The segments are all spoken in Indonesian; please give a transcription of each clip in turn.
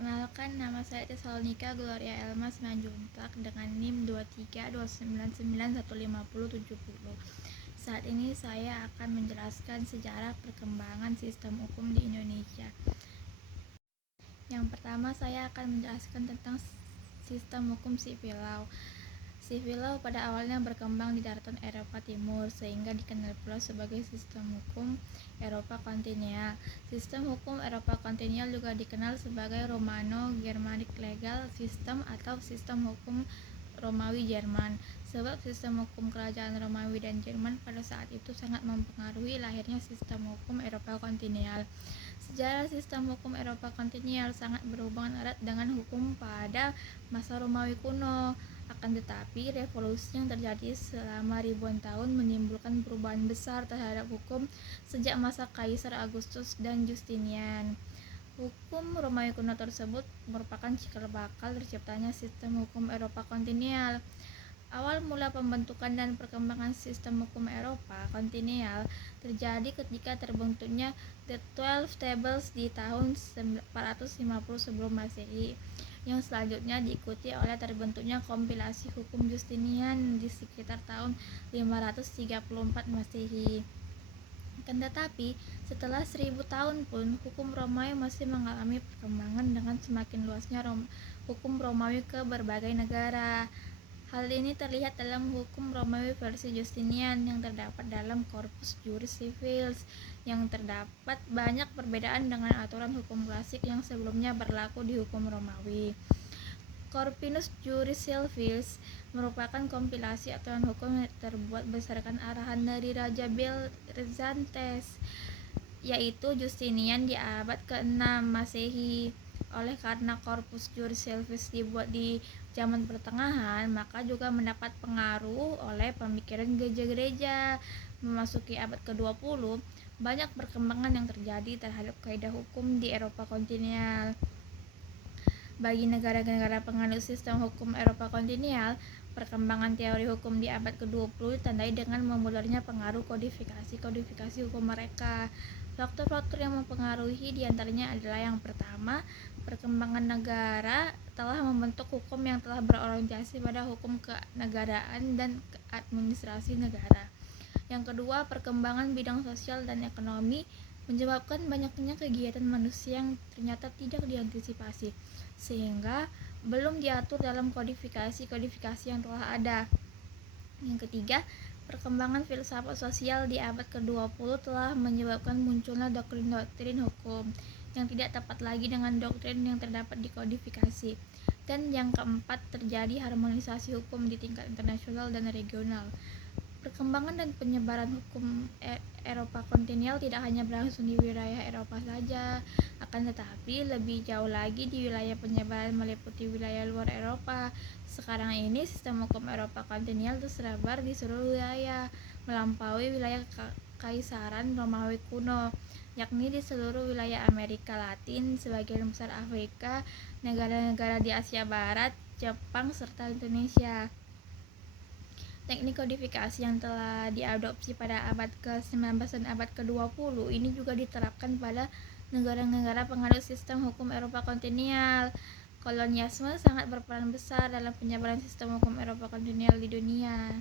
Perkenalkan, nama saya Tesalonika Gloria Elma Simanjuntak dengan NIM 2329915070. Saat ini saya akan menjelaskan sejarah perkembangan sistem hukum di Indonesia. Yang pertama, saya akan menjelaskan tentang sistem hukum civil law. Civil law pada awalnya berkembang di daratan Eropa Timur sehingga dikenal pula sebagai sistem hukum Eropa Kontinental. Sistem hukum Eropa Kontinental juga dikenal sebagai Romano-Germanic Legal System atau sistem hukum Romawi Jerman, sebab sistem hukum kerajaan Romawi dan Jerman pada saat itu sangat mempengaruhi lahirnya sistem hukum Eropa Kontinental. Sejarah sistem hukum Eropa Kontinental sangat berhubungan erat dengan hukum pada masa Romawi kuno. Akan tetapi, revolusi yang terjadi selama ribuan tahun menimbulkan perubahan besar terhadap hukum sejak masa Kaisar Agustus dan Justinian. Hukum Romawi kuno tersebut merupakan cikal bakal terciptanya sistem hukum Eropa Kontinental. Awal mula pembentukan dan perkembangan sistem hukum Eropa Kontinental terjadi ketika terbentuknya The 12 Tables di tahun 450 sebelum Masehi, yang selanjutnya diikuti oleh terbentuknya kompilasi hukum Justinian di sekitar tahun 534 Masehi. Akan tetapi, setelah 1000 tahun pun, hukum Romawi masih mengalami perkembangan dengan semakin luasnya hukum Romawi ke berbagai negara. Hal ini terlihat dalam hukum Romawi versi Justinian yang terdapat dalam Corpus Juris Civilis, yang terdapat banyak perbedaan dengan aturan hukum klasik yang sebelumnya berlaku di hukum Romawi. Corpus Juris Civilis merupakan kompilasi aturan hukum yang terbuat berdasarkan arahan dari Raja Byzantium, yaitu Justinian di abad ke-6 Masehi. Oleh karena Corpus Juris Civilis dibuat di zaman pertengahan, maka juga mendapat pengaruh oleh pemikiran gereja-gereja. Memasuki abad ke-20, banyak perkembangan yang terjadi terhadap kaidah hukum di Eropa Kontinental. Bagi negara-negara penganut sistem hukum Eropa Kontinental, perkembangan teori hukum di abad ke-20 ditandai dengan membulurnya pengaruh kodifikasi hukum mereka. Faktor-faktor yang mempengaruhi diantaranya adalah yang pertama, perkembangan negara telah membentuk hukum yang telah berorientasi pada hukum kenegaraan dan administrasi negara. Yang kedua, perkembangan bidang sosial dan ekonomi menyebabkan banyaknya kegiatan manusia yang ternyata tidak diantisipasi, sehingga belum diatur dalam kodifikasi yang telah ada. Yang ketiga, perkembangan filsafat sosial di abad ke-20 telah menyebabkan munculnya doktrin-doktrin hukum yang tidak tepat lagi dengan doktrin yang terdapat di kodifikasi. Dan yang keempat, terjadi harmonisasi hukum di tingkat internasional dan regional. Perkembangan dan penyebaran hukum Eropa Kontinental tidak hanya berlangsung di wilayah Eropa saja, akan tetapi lebih jauh lagi di wilayah penyebaran meliputi wilayah luar Eropa. Sekarang ini sistem hukum Eropa Kontinental tersebar di seluruh wilayah, melampaui wilayah Kaisaran Romawi kuno, yakni di seluruh wilayah Amerika Latin, sebagian besar Afrika, negara-negara di Asia Barat, Jepang, serta Indonesia. Teknik kodifikasi yang telah diadopsi pada abad ke-19 dan abad ke-20 ini juga diterapkan pada negara-negara penganut sistem hukum Eropa Kontinental. Kolonialisme sangat berperan besar dalam penyebaran sistem hukum Eropa Kontinental di dunia.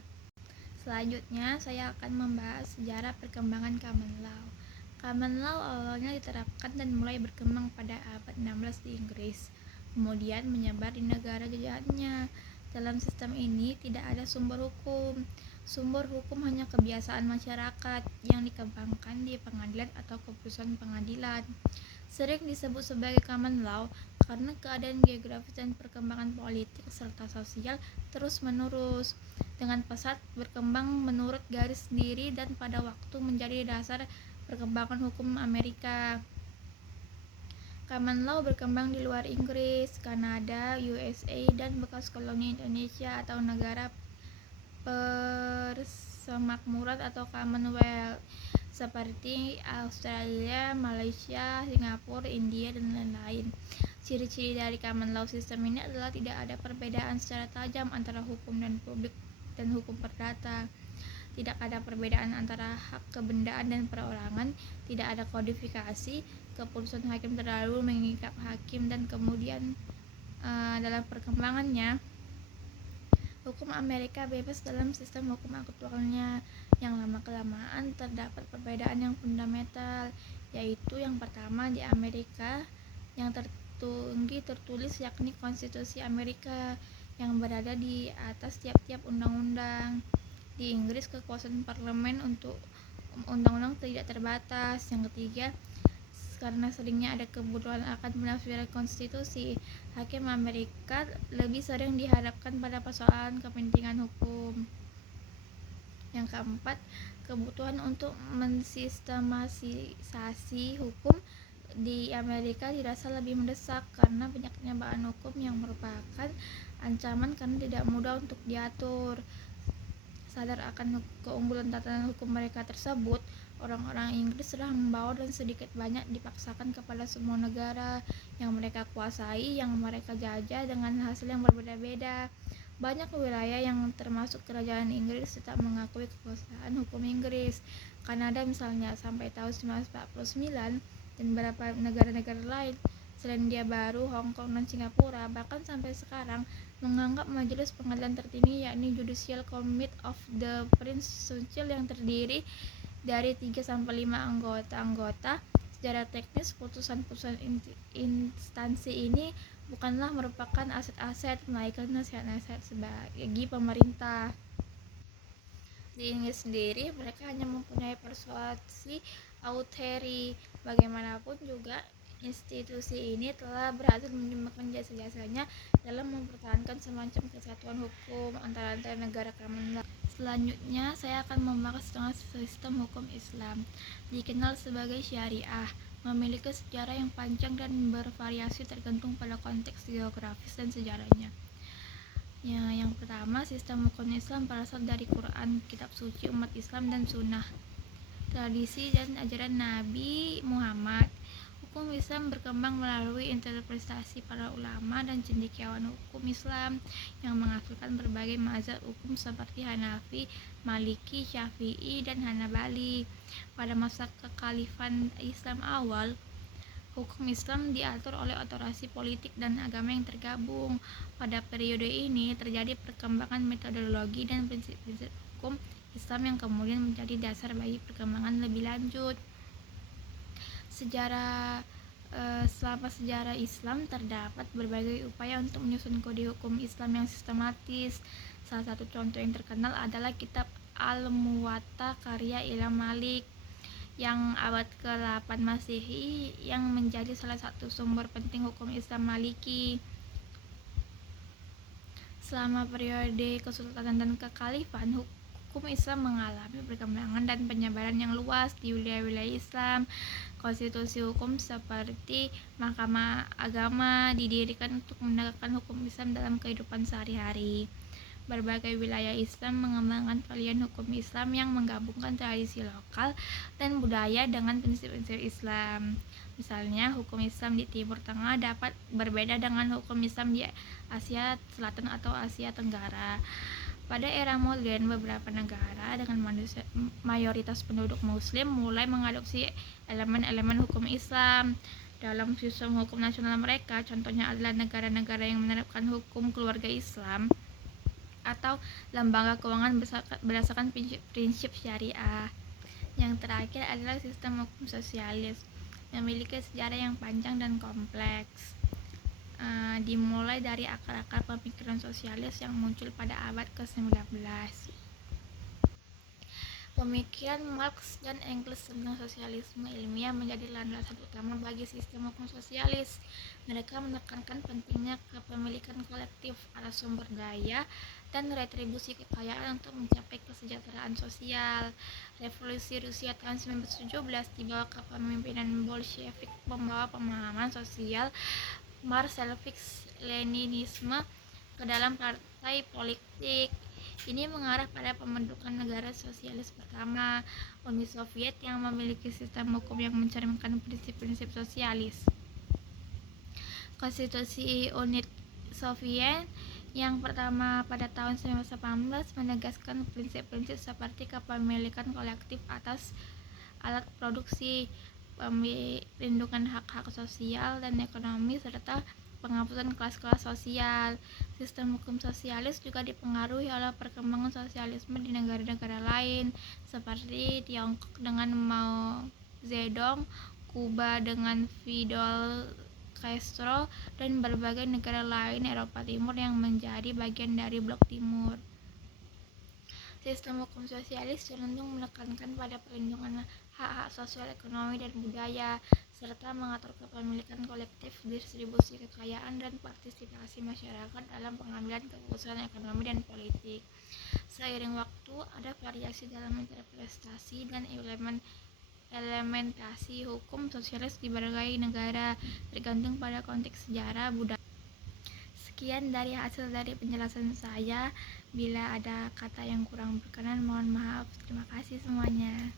Selanjutnya, saya akan membahas sejarah perkembangan Common Law. Common Law awalnya diterapkan dan mulai berkembang pada abad 16 di Inggris, kemudian menyebar di negara jajahannya. Dalam sistem ini tidak ada sumber hukum. Sumber hukum hanya kebiasaan masyarakat yang dikembangkan di pengadilan atau keputusan pengadilan. Sering disebut sebagai common law karena keadaan geografis dan perkembangan politik serta sosial terus-menerus dengan pesat berkembang menurut garis sendiri dan pada waktu menjadi dasar perkembangan hukum Amerika. Common law berkembang di luar Inggris, Kanada, USA, dan bekas koloni Indonesia atau negara persemakmuran atau Commonwealth seperti Australia, Malaysia, Singapura, India, dan lain-lain. Ciri-ciri dari common law sistem ini adalah tidak ada perbedaan secara tajam antara hukum dan publik dan hukum perdata. Tidak ada perbedaan antara hak kebendaan dan perorangan, tidak ada kodifikasi, keputusan hakim terdahulu mengikat hakim, dan kemudian dalam perkembangannya hukum Amerika bebas dalam sistem hukum aktualnya. Yang lama-kelamaan terdapat perbedaan yang fundamental, yaitu yang pertama, di Amerika yang tertulis yakni Konstitusi Amerika yang berada di atas tiap-tiap undang-undang. Di Inggris kekuasaan parlemen untuk undang-undang tidak terbatas. Yang ketiga, karena seringnya ada kebutuhan akan penafsiran konstitusi, hakim Amerika lebih sering dihadapkan pada persoalan kepentingan hukum. Yang keempat, kebutuhan untuk mensistematisasi hukum di Amerika dirasa lebih mendesak karena banyaknya bahan hukum yang merupakan ancaman karena tidak mudah untuk diatur. Sadar akan keunggulan tatanan hukum mereka tersebut, orang-orang Inggris telah membawa dan sedikit banyak dipaksakan kepada semua negara yang mereka kuasai, yang mereka jajah, dengan hasil yang berbeda-beda. Banyak wilayah yang termasuk kerajaan Inggris tetap mengakui kekuasaan hukum Inggris. Kanada misalnya sampai tahun 1949, dan beberapa negara-negara lain Selandia Baru, Hong Kong, dan Singapura bahkan sampai sekarang menganggap majelis pengadilan tertinggi yakni Judicial Committee of the Prince Council yang terdiri dari 3-5 anggota. Secara teknis, putusan-putusan instansi ini bukanlah merupakan aset-aset, melainkan nasihat-nasihat bagi pemerintah. Di Inggris sendiri, mereka hanya mempunyai persuasi authority. Bagaimanapun juga, institusi ini telah berhasil menyumbangkan jasa-jasanya dalam mempertahankan semacam kesatuan hukum antara negara Commonwealth. Selanjutnya, saya akan membahas tentang sistem hukum Islam. Dikenal sebagai syariah, memiliki sejarah yang panjang dan bervariasi tergantung pada konteks geografis dan sejarahnya. Yang pertama, sistem hukum Islam berasal dari Quran, kitab suci umat Islam, dan sunnah, tradisi dan ajaran Nabi Muhammad. Hukum Islam berkembang melalui interpretasi para ulama dan cendekiawan hukum Islam yang menghasilkan berbagai mazhab hukum seperti Hanafi, Maliki, Syafi'i, dan Hanabali. Pada masa kekhalifan Islam awal, hukum Islam diatur oleh otoritas politik dan agama yang tergabung. Pada periode ini terjadi perkembangan metodologi dan prinsip-prinsip hukum Islam yang kemudian menjadi dasar bagi perkembangan lebih lanjut. Selama sejarah Islam terdapat berbagai upaya untuk menyusun kode hukum Islam yang sistematis. Salah satu contoh yang terkenal adalah kitab Al-Muwatta karya Imam Malik yang abad ke-8 Masehi, yang menjadi salah satu sumber penting hukum Islam Maliki. Selama periode kesultanan dan kekhalifan, hukum Islam mengalami perkembangan dan penyebaran yang luas di wilayah-wilayah Islam. Konstitusi hukum seperti Mahkamah Agama didirikan untuk menegakkan hukum Islam dalam kehidupan sehari-hari. Berbagai wilayah Islam mengembangkan varian hukum Islam yang menggabungkan tradisi lokal dan budaya dengan prinsip-prinsip Islam. Misalnya, hukum Islam di Timur Tengah dapat berbeda dengan hukum Islam di Asia Selatan atau Asia Tenggara. Pada era modern, beberapa negara dengan mayoritas penduduk Muslim mulai mengadopsi elemen-elemen hukum Islam dalam sistem hukum nasional mereka. Contohnya adalah negara-negara yang menerapkan hukum keluarga Islam atau lembaga keuangan berdasarkan prinsip syariah. Yang terakhir adalah sistem hukum sosialis, memiliki sejarah yang panjang dan kompleks. Dimulai dari akar-akar pemikiran sosialis yang muncul pada abad ke-19. Pemikiran Marx dan Engels tentang sosialisme ilmiah menjadi landasan utama bagi sistem hukum sosialis. Mereka menekankan pentingnya kepemilikan kolektif atas sumber daya dan retribusi kekayaan untuk mencapai kesejahteraan sosial. Revolusi Rusia tahun 1917 di bawah kepemimpinan Bolshevik membawa pemahaman sosial Marxisme-Leninisme ke dalam partai politik. Ini mengarah pada pembentukan negara sosialis pertama, Uni Soviet, yang memiliki sistem hukum yang mencerminkan prinsip-prinsip sosialis. Konstitusi Uni Soviet yang pertama pada tahun 1918 menegaskan prinsip-prinsip seperti kepemilikan kolektif atas alat produksi, perlindungan hak-hak sosial dan ekonomi, serta penghapusan kelas-kelas sosial. Sistem hukum sosialis juga dipengaruhi oleh perkembangan sosialisme di negara-negara lain, seperti Tiongkok dengan Mao Zedong, Kuba dengan Fidel Castro, dan berbagai negara lain Eropa Timur yang menjadi bagian dari Blok Timur. Sistem hukum sosialis cenderung menekankan pada perlindungan hak-hak sosial, ekonomi, dan budaya, serta mengatur kepemilikan kolektif, distribusi kekayaan, dan partisipasi masyarakat dalam pengambilan keputusan ekonomi dan politik. Seiring waktu, ada variasi dalam interpretasi dan implementasi hukum sosialis di berbagai negara, tergantung pada konteks sejarah budaya. Sekian dari hasil dari penjelasan saya. Bila ada kata yang kurang berkenan, mohon maaf. Terima kasih semuanya.